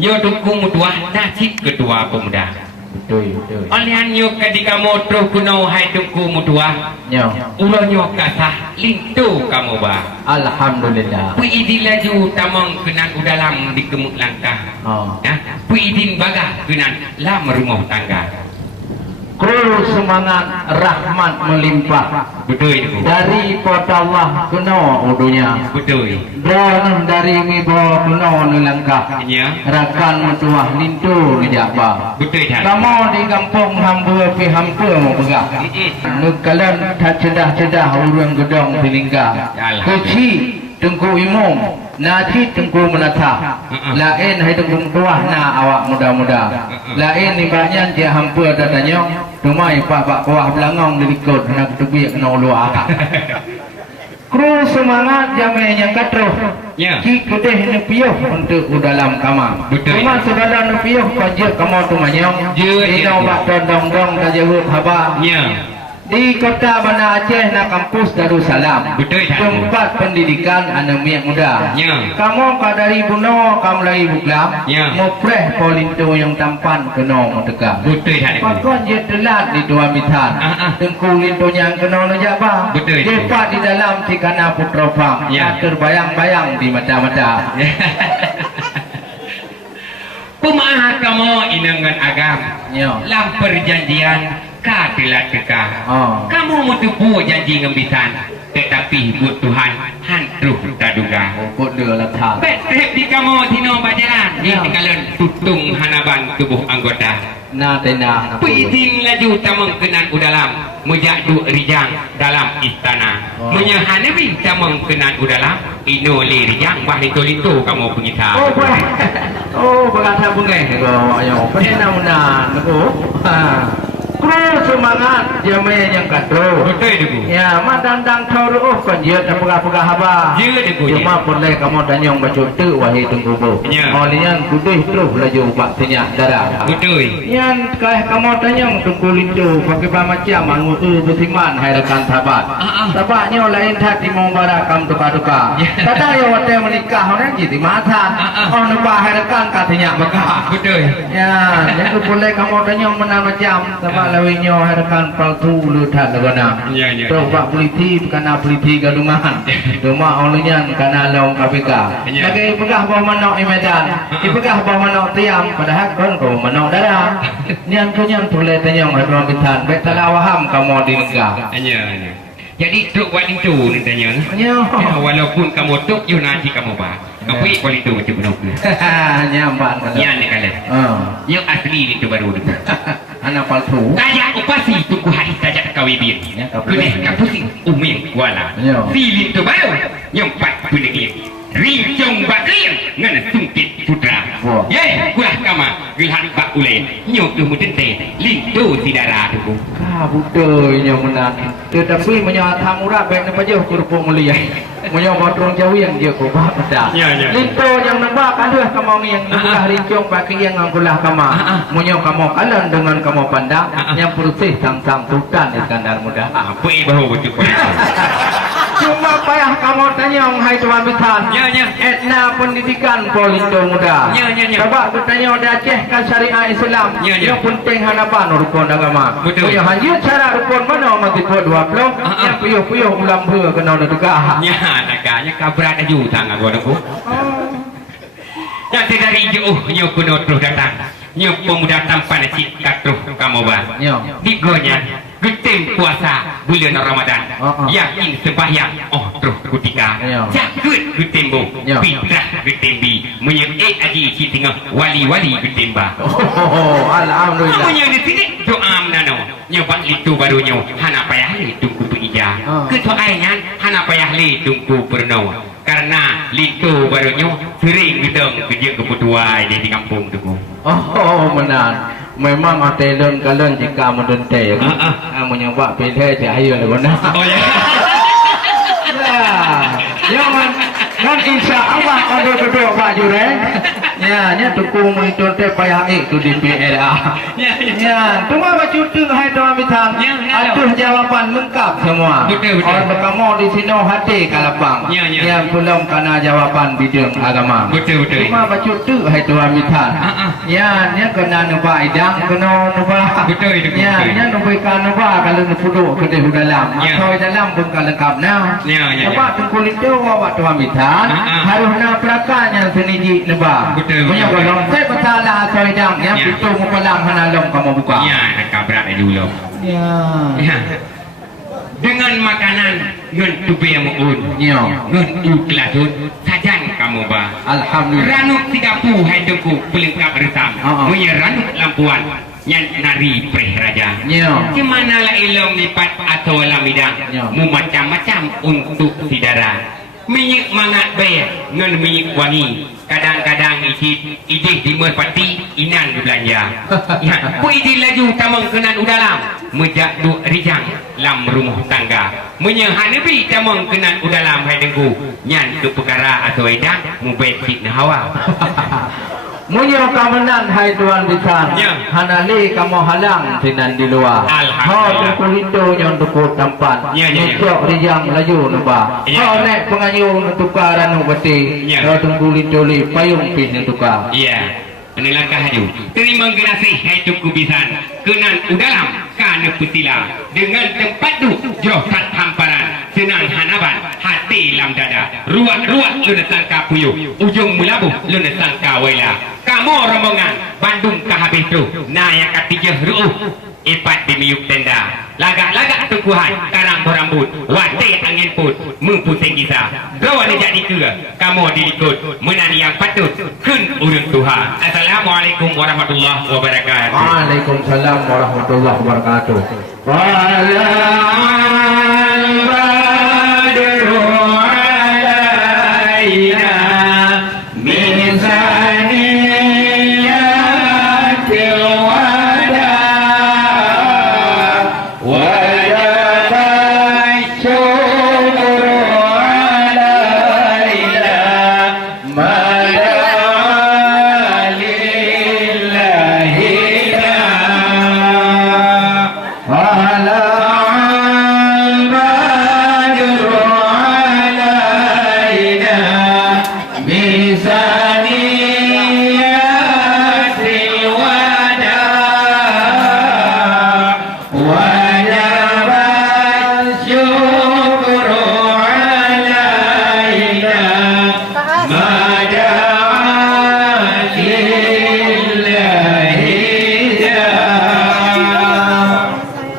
Yo tunggu mutuah nasib kedua pemuda. Betul, betul. Alian yo ketika motro kuno hai tunggu mutuah. Nyo. Ulo nyo kasah lintu kamu ba. Alhamdulillah. Pu idin laju tamang kenan udalam di kemuk langkah. Oh. Ya, pu idin bagah kenan lam rumah tangga. Kul semangat rahmat melimpah Betul itu. dari pada Allah kuno udunya. Betul. Dan dari wibo kuno nulangkah. Ya. Rakan mutuah lintu ngejaba. Betul dah. Kamu di kampung hamba pi hampa mau begah. Nukalan tak cedah-cedah urang gedong pilingga. Keci tengku imum. Nasi tengku menata. Lain hai tengku tuah na awak muda-muda. Lain ibanya dia hampa datanya. Tumai pak kuah belangong dirikut nak tubik kena luar. Kru semangat jamai yang katruh. Ya. Ki kedeh nepiuh untuk dalam kamar. Betul. Cuma saudara nepiuh panjat kamu tu manyong. Ino bak dong-dong tajawab haba. Ya. Di kota Banda Aceh na kampus Darussalam. Betul, tak? Tempat pendidikan anak muda. Ya. Kamu kadari buno, kamu lagi buklam. Ya. Mupreh polinto yang tampan kena merdeka. Betul tak? Pakon je telat di dua mitan. Tengku linto yang kena najabah. Betul. Cepat di dalam cikana putra fam. Ya. Terbayang-bayang di mata-mata. Pemaha kamu inangan agam. Ya. Lam perjanjian ka telah teka. Oh. Kamu mutubu janji ngembisan, tetapi buat Tuhan hantruh tak duga. Kok dia letak. Betrip di kamu tino bajaran, di Ya. tinggalan tutung hanaban tubuh anggota. Na tena. Puiting laju tamang kenan udalam, mujadu rijang dalam istana. Oh. Menyahanabi tamang kenan udalam, ino le rijang bah lito-lito kamu pengita. Oh, boleh. Oh, berkata bungai. Oh, ayo. Penena-mena. Kru semangat jamai yang katro. Betul itu. Ya, madang-dang kau ruh kan dia tak pegah-pegah haba. Ya, dia punya. Cuma boleh kamu tanyong baca tu wahai tunggu bu. Ya. Maulian kudih terus laju baktinya darah. Betul. Yan kah kamu tanyong tunggu lintu pakai macam angu besiman hai rekan sahabat. Sahabatnya lain hati mau barakam tuka-tuka. Kata ya wate menikah orang jadi mata. Oh nampak hai rekan katanya bekah. Betul. Ya, yang boleh kamu tanyong mana macam sahabat lawinyo hai rekan palsu lutat legana. Ya, ya. Coba polisi kena polisi gaduman. Cuma olehnya kena laung KPK. Ya. Lagi pegah bawa manok di Medan. Dipegah bawa manok tiam padahal kan kau manok darah. Nian kunyan boleh tanyong hai orang bitan. Baik salah waham kamu di negara. Hanya. Jadi tuk buat itu nitanya. Ya. Ya, walaupun kamu tuk, you nanti kamu bah. Kamu buat itu macam benar. Nyamban mana? Ya ni kalian. Yang asli itu baru itu. Anak palsu. Kaya upasi tuku hadis saja kawibir. Ya, Kene kapusing uming kuala. Ya. Silin tu baru yang empat punegir. Rincong bakir ngana sungkit putra. Wah. Ye, kuah kama gilhan bak ule. Nyok tu mutente lintu sidara tu. Budaya menang. Tetapi menyatakan murah baik nampak jauh kurupuk mulia. Menyatakan motorong jauh yang dia kubah pada. Ya, ya. Linto yang nampak kalah kamu yang nampak rincong bagi yang angkulah kamu. Menyatakan kamu kalah dengan kamu pandang yang bersih sang-sang sultan Iskandar muda. Apa bahu betul pun. Cuma payah kamu tanya hai tuan bitan. Ya, ya. Etna pendidikan Polindo muda. Ya, ya, ya. Sebab bertanya ada Aceh kan syariah Islam. Ya, ya. Yang penting hanapan rukun agama. Betul. Ya hanya cara rukun mana mati dua 20 yang puyuh-puyuh ulam ber kena dekat. Ya, naganya kabrat aju tangga gua aku. Yang dari jauh nyo kuno terus datang. Nyo pemuda tampan cik katruh kamu bah. Ya. Digonya getem puasa bulan Ramadan. Yakin sembahyang terus kutika. Ya. Jakut getembo. Ya. Fitrah getembi. Menyebut aji cik tengah wali-wali getemba. Oh, alhamdulillah. Namanya di sini doa menano. Nyoba itu barunya hana payah li tunggu pengija. Kesoalnya hana payah li tunggu perno. Karena itu barunya sering gedeng kerja kebutuhan di kampung tu. Oh, menan. Memang atelon kalian jika mendente. Kamu nyoba pilih cahaya le benar. Oh ya. Ya. Jangan insya Allah ada kedua baju Ya, ni tu ku mengikut te payah tu DPR ah. Ya, tu mah baca tu hai tu amitan. Aduh jawapan lengkap semua. Betul. Orang kamu di sini hati kalapang. Ya, belum kena jawapan bidang agama. Betul. Cuma baca tu hai tu amitan. Ya, ni kena nuba idang, kena nuba. Betul. Ya, ni nuba kan nuba kalau nupudu ke dalam. Atau dalam pun kan lengkap nah. Sebab tu kulit tu awak tu amitan. Harus nak perakannya seniji nuba. Punya golong saya bersalah soidang yang itu mukalang hanalong kamu buka. Ya, nak kabrak dulu. Ya. Dengan makanan ngun tubi yang muun. Ya. Ngun uklatun sajan kamu ba. Alhamdulillah. Ranuk 30 hai tengku pelengkap resam. Punya ranuk lampuan yang nari preh raja. Ya. Gimana lah ilong lipat atau lamidang. Mu macam-macam untuk sidara. Minyak mangat bayar ngan minyak wangi kadang-kadang ijih di merpati inan belanja ya pu ijih laju tamang kenan udalam mejak du rijang lam rumah tangga menyehan nebi tamang kenan udalam hai dengku nyan ke perkara atau edang mu baik fitnah hawa Munyo kamenan hai tuan bisan. Ya. Hanali kamu halang sinan di luar. Alhamdulillah. Ho kulindo nyon tukut tampan. Ya. Nyok rijang laju nuba. Ya. Ho nek pengayu nutukaran nubati. Ya. Ho tungkulindo li payung pin nutukar. iya penelangkah haju terima kasih hai tuku bisan kenan udalam kana putila dengan tempat tu johat hamparan senang hanaban hati lam dada ruat-ruat luna sangka puyuh ujung mulabuh luna sangka waila kamu rombongan Bandung ke habis tu nah yang ketiga ruuh ipat di miuk tenda lagak-lagak tukuhan karang berambut wate angin put mempusing kisah rawa ni jadi ke kamu diikut menani yang patut kun urun Tuhan. Assalamualaikum warahmatullahi wabarakatuh. Waalaikumsalam warahmatullahi wabarakatuh. Waalaikumsalam